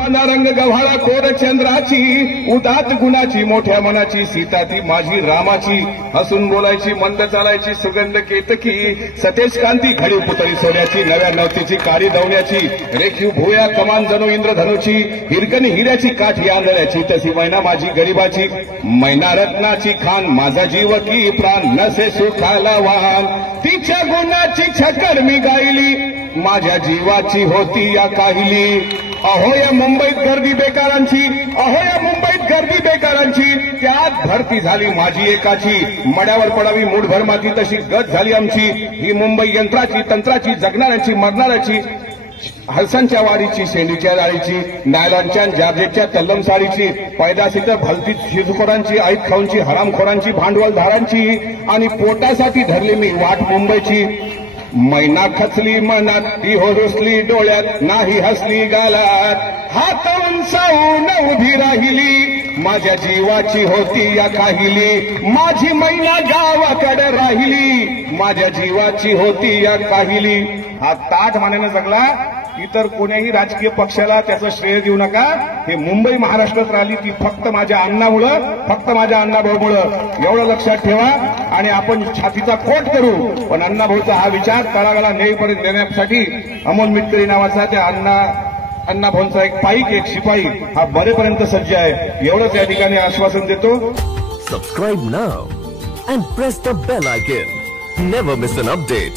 पाना रंग गव्हाळा कोर चंद्राची, उदात गुणाची मोठ्या मनाची, सीता ती माझी रामाची, हसून बोलायची मंद चालायची सुगंध केतकी, सतेज कांती घडी पुतळी सोन्याची, नव्या नवतीची काळी दवण्याची, रेखीव भुया कमान जणू इंद्रधनुची, हिरकणी हिऱ्याची काठी आंधळ्याची, तशी मैना माझी गरीबाची, मैना रत्नाची खान, माझा जीव की प्राण, नसे सुखाला वाहन, तिच्या गुणाची छकड मी गायली, माझ्या जीवाची होती या काहिली. अहो या मुंबईत गर्दी बेकारांची, अहो या मुंबईत गर्दी बेकारांची, त्यात भरती झाली माझी एकाची, मड्यावर पडावी मूठभर माती तशी गत झाली आमची, ही मुंबई यंत्राची तंत्राची, जगणाऱ्याची मरणाऱ्याची, हलसांच्या वाडीची, शेंडीच्या जाळीची, नायलॉनच्या जार्जेटच्या तल्लम साडीची, पैदासी तर भलती शिजखोरांची, ऐत खाऊंची, हरामखोरांची, भांडवलधारांची, आणि पोटासाठी धरली मी वाट मुंबईची. मैना खचली मनात, ती हो रुसली डोळ्यात, नाही हसली गालात, हात उंचावून उभी राहिली, माझ्या जीवाची होती या काहिली, माझी मैना गावाकडे राहिली, माझ्या जीवाची होती या काहिली. हा ताठ मानेनं जगला. इतर कोण्याही राजकीय पक्षाला त्याचं श्रेय देऊ नका. हे मुंबई महाराष्ट्रात राहिली ती फक्त माझ्या अण्णामुळं, फक्त माझ्या अण्णाभाऊमुळं, एवढं लक्षात ठेवा. आणि आपण छातीचा कोट करू, पण अण्णाभाऊचा हा विचार तळागाळा नेईपर्यंत देण्यासाठी अमोल मिटकरी नावाचा त्या अण्णाभाऊंचा एक पाईक, एक शिपाई हा बरेपर्यंत सज्ज आहे, एवढंच या ठिकाणी आश्वासन देतो. Subscribe now and press the bell icon. Never miss an update.